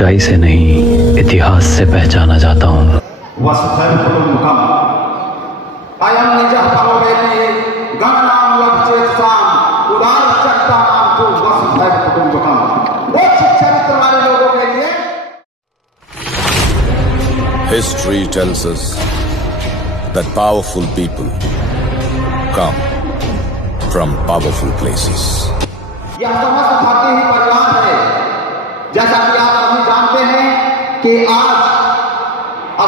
ऊंचाई से नहीं इतिहास से पहचाना जाता हूँ। वसुधैव कुटुम्बकम अयं निजः परोवेति गणनां लभचेतसाम उदार चरिता नाम तो वसुधैव कुटुम्बकम। वो चरित्र वाले लोगों के लिए History tells us that powerful people come from powerful places. यह समस्त भारतीय ही परिवार है। जैसा कि आप सभी जानते हैं कि आज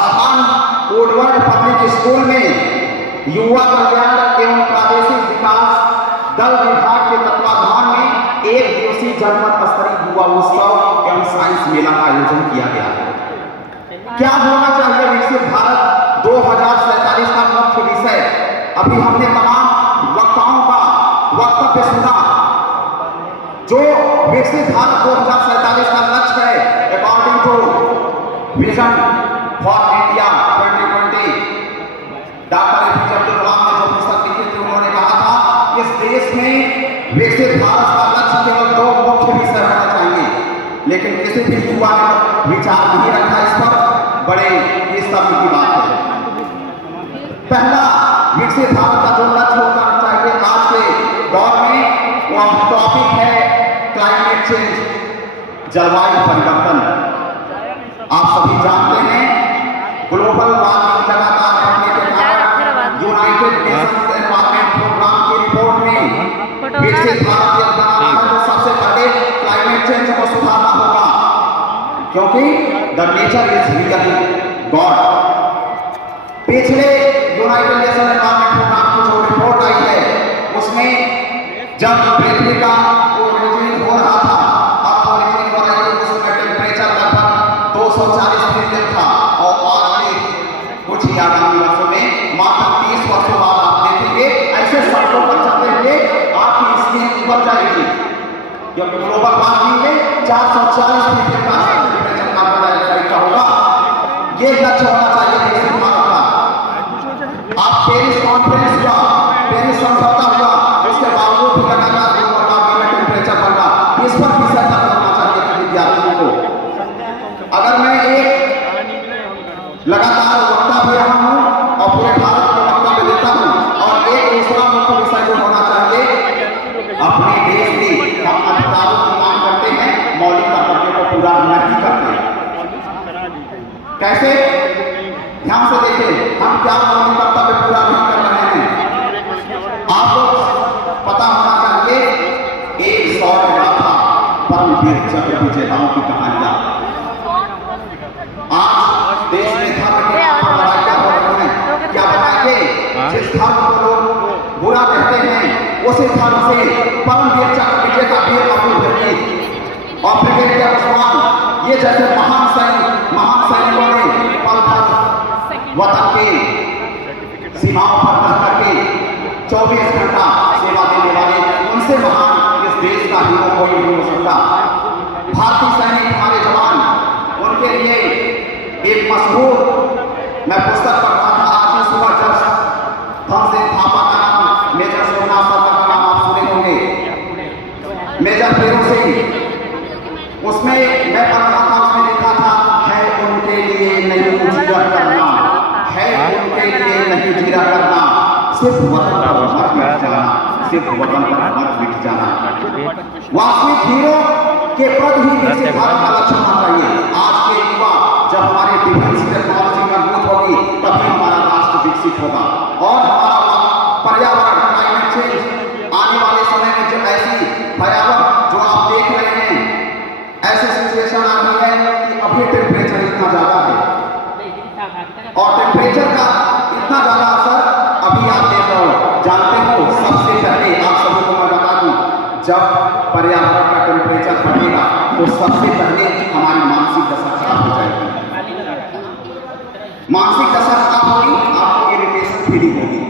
स्थान कोटवर्ड पब्लिक स्कूल में युवा कल्याण एवं प्रादेशिक विकास दल विभाग के तत्वाधान में एक दिवसीय जनपद स्तरीय युवा उत्सव एवं साइंस मेला का आयोजन किया गया है। क्या होना चाहिए विकसित भारत 2047 का मुख्य विषय अभी हमने तमाम वक्ताओं का वक्तव्य सुना। जो विकसित भारत 2047 का लक्ष्य है according to vision for India 2020, doctor APJ Abdul Kalam ने जो पुस्तक लिखी थी उन्होंने कहा था इस देश में विकसित भारत का लक्ष्य केवल 2 मुख्य विषय होना चाहिए, लेकिन किसी भी युवा ने विचार नहीं रखा इस पर। बड़े इस सब की बात है। पहला विकसित भारत का जो लक्ष्य होना चाहिए आज के दौर में वह टॉपिक है क्लाइमेट चेंज, जलवायु परिवर्तन। आप सभी जानते हैं ग्लोबल वार्मिंग लगातार बढ़ने के कारण यूनाइटेड नेशंस एनवायरनमेंट प्रोग्राम की रिपोर्ट में विकसित भारत के अंदर तो सबसे पहले क्लाइमेट चेंज को सुधारना होगा, क्योंकि the nature is really God. पिछले यूनाइटेड नेशन एनवायरनमेंट प्रोग्राम की जो रिपोर्ट आई है उसमें जब पृथ्वी का ओरिजिन हो रहा था, अब ओरिजिन हो रहा है उसमें टेम्परेचर लगभग 240 डिग्री था और आज के कुछ ही आगामी वर्षों में मात्र 30 वर्षों बाद आप देखेंगे ऐसे सड़कों पर चलते हुए आपकी स्किन उबर जाएगी, क्योंकि ग्लोबल वार्मिंग में 440 डिग्री का टेम्परेचर कार्बन डाइऑक्साइड का होगा। ये लक्ष्य होना चाहिए विकसित भारत का। आप पेरिस कॉन्फ्रेंस हुआ, पेरिस समझौता हुआ, उसके बावजूद भी लगातार ग्लोबल वार्मिंग में टेम्परेचर बढ़ रहा, इस पर भी सतर्क रहना चाहिए विद्यार्थियों को। अगर मैं एक लगातार वक्ता भी रहा हूँ और पूरे भारत को वक्तव्य देता हूँ, और एक दूसरा मुख्य विषय जो होना चाहिए अपने देश में हम अधिकारों की मांग करते हैं, मौलिक कर्तव्यों को पूरा नहीं करते। कैसे? ध्यान से देखें हम क्या मौलिक कर्तव्य पूरा नहीं कर रहे हैं। आपको पता होना चाहिए एक 100 गाथा परमवीर चक्र विजेताओं की कहानियां। आज देश में धर्म के नाम पर लड़ाइयां हो रही हैं। क्या बताएंगे? जिस धर्म को लोग बुरा कहते हैं उसी धर्म से परमवीर चक्र विजेता वीर अब्दुल हकीम और ब्रिगेडियर उस्मान ये जैसे महान सैनिकों ने पल भर वतन के सीमाओं पर रह करके 24 घंटा सेवा देने वाले उनसे महान इस देश का हीरो कोई नहीं हो सकता। भारतीय सैनिक हमारे जवान, उनके लिए एक मशहूर मैं पुस्तक पढ़ रहा था आज ही सुबह, जब धन सिंह थापा का नाम, मेजर सोमनाथ शर्मा का नाम आप सुने होंगे, मेजर फेरू सिंह, उसमें मैं पढ़ रहा था, उसमें लिखा था है उनके लिए नहीं जीरा करना, है उनके लिए नहीं जीरा करना, सिर्फ वतन पर मत मिट जाना, सिर्फ वतन पर मत मिट जाना। वास्तविक हीरो के प्रति ही विकसित भारत का लक्ष्य होना चाहिए। आज के युवा जब हमारे डिफेंस टेक्नोलॉजी मजबूत होगी तभी हमारा राष्ट्र विकसित होगा और हमारा पर्यावरण क्लाइमेट चेंज आने वाले समय में जो ऐसी भयावह जो आप देख रहे हैं ऐसी सिचुएशन आ रही है कि अभी टेम्परेचर इतना ज्यादा है और टेम्परेचर का इतना ज्यादा असर अभी आप देख रहे हो। जानते हो सबसे पहले आप सभी को मैं बता दूं, जब पर्यावरण का टेम्परेचर बढ़ेगा तो सबसे पहले हमारी मानसिक दशा खराब हो जाएगी। मानसिक दशा खराब होगी, आपको इरिटेशन फीलिंग होगी,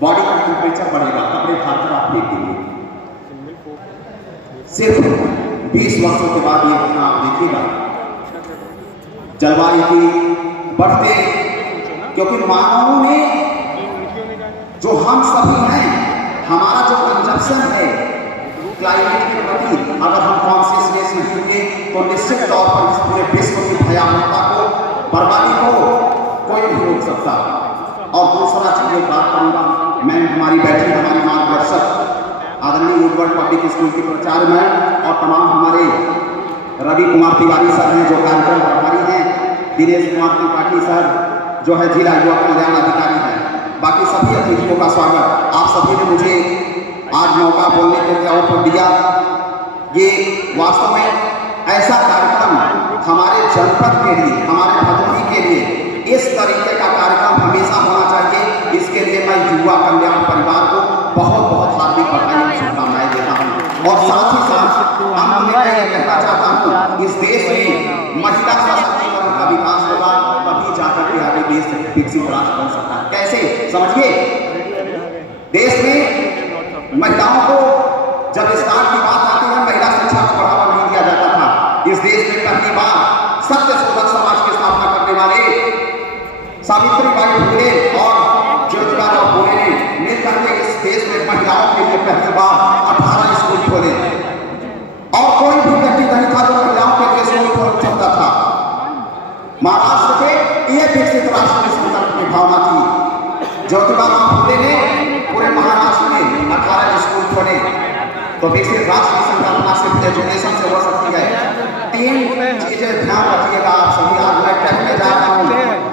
बॉडी का टेम्परेचर बढ़ेगा, कपड़े फाड़ कर आप फेंक देंगे। सिर्फ 20 वर्षों के बाद ये घटना आप देखिएगा, जलवायु की बढ़ते, क्योंकि मानवों ने जो हम सभी हैं, हमारा जो कंजप्शन है क्लाइमेट के प्रति, अगर हम कॉन्शियसनेस नहीं होंगे तो निश्चित तौर पर इस पूरे विश्व की भयावहता को, बर्बादी को कोई नहीं रोक सकता। और दूसरा चीज बात करूंगा, मैं हमारी बैठी हमारी मार्गदर्शक आदरणीय वुडवर्ड पब्लिक स्कूल की प्राचार्य मैम और तमाम हमारे रवि कुमार तिवारी सर हैं जो कार्यक्रम प्रभारी हैं, दिनेश कुमार त्रिपाठी सर जो है जिला युवा कल्याण अधिकारी हैं, बाकी सभी अतिथियों का स्वागत। आप सभी ने मुझे आज मौका बोलने के तौर पर दिया। ये वास्तव में ऐसा कार्यक्रम हमारे जनपद के लिए, हमारे भदोही के लिए इस तरीके का कार्यक्रम हमेशा होना चाहिए। इसके लिए मैं युवा कल्याण परिवार को बहुत बहुत हार्दिक बधाई और शुभकामनाएं देता हूँ। और साथ ही साथ अंत में मैं ये कहना चाहता हूँ, इस देश में महिला सशक्तिकरण का विकास होगा तभी जाकर के आगे देश विकसित राष्ट्र बन सकता है। कैसे समझिए, देश में महिलाओं को जब स्टार्ट की बात आती है, महिला शिक्षा को बढ़ावा नहीं दिया जाता था। इस देश में पहली बार सत्य शोधक समाज की स्थापना करने वाले सावित्रीबाई फुले और ज्योतिबा फुले ने मिलकर के इस देश में महिलाओं के लिए पहली बार 18 स्कूल खोले और कोई भी व्यक्ति नहीं था जो महिलाओं के लिए स्कूल खोल सकता था। महाराष्ट्र के ये विकसित राष्ट्र के संकल्प की भावना थी। ज्योतिबा फुले ने पूरे महाराष्ट्र में 18 स्कूल खोले। तो विकसित राष्ट्र की संकल्पना सिर्फ एजुकेशन से हो सकती है। 3 चीजें ध्यान रखिएगा आप सभी। आज मैं कहने जा रहा हूँ,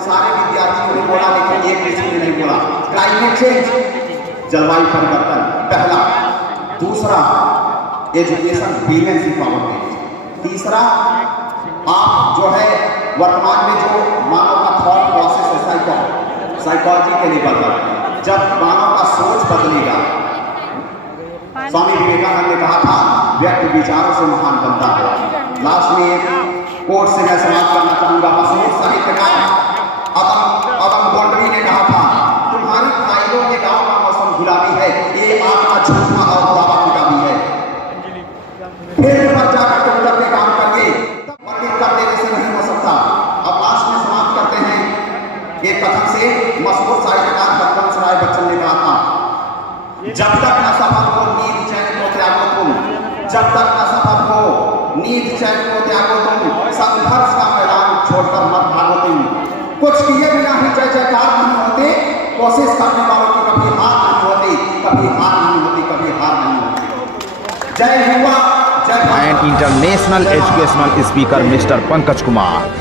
सारे विद्यार्थियों ने बोला लेकिन एक किसी ने नहीं बोला। क्लाइमेट चेंज, जलवायु परिवर्तन पहला, दूसरा एजुकेशन वीमेंस एम्पावरमेंट, तीसरा आप जो है वर्तमान में जो मानव का थॉट प्रोसेस है साइकोलॉजी के लेवल पर, जब मानव का सोच बदलेगा, स्वामी विवेकानंद ने कहा था व्यक्ति विचारों से महान बनता है। लास्ट में कोट से मैं समाप्त करना चाहूंगा। मशहूर साहित्यकार अदम गोंडवी ने कहा था, तुम्हारी फाइलों के गांव का मौसम गुलाबी है, ये आपका झूठा और दावा किया भी है। फिर पर जाकर के उतरते काम करिए, वर्णित कर देने से नहीं हो सकता। अब लास्ट में समाप्त करते हैं एक कथन से। मशहूर साहित्यकार हरवंश राय बच्चन ने कहा था, जब तक न सफल हो नींद चैन को त्यागो तुम, जब तक न सफल हो नींद चैन को त्यागो तुम, संघर्ष का मैदान छोड़कर मत भागो तुम। कुछ किए बिना ही जय जयकार नहीं होते, कोशिश करने वालों की कभी हार नहीं होती, कभी हार नहीं होती, कभी हार नहीं होती। जय युवा, जय and international educational speaker mister Pankaj Kumar.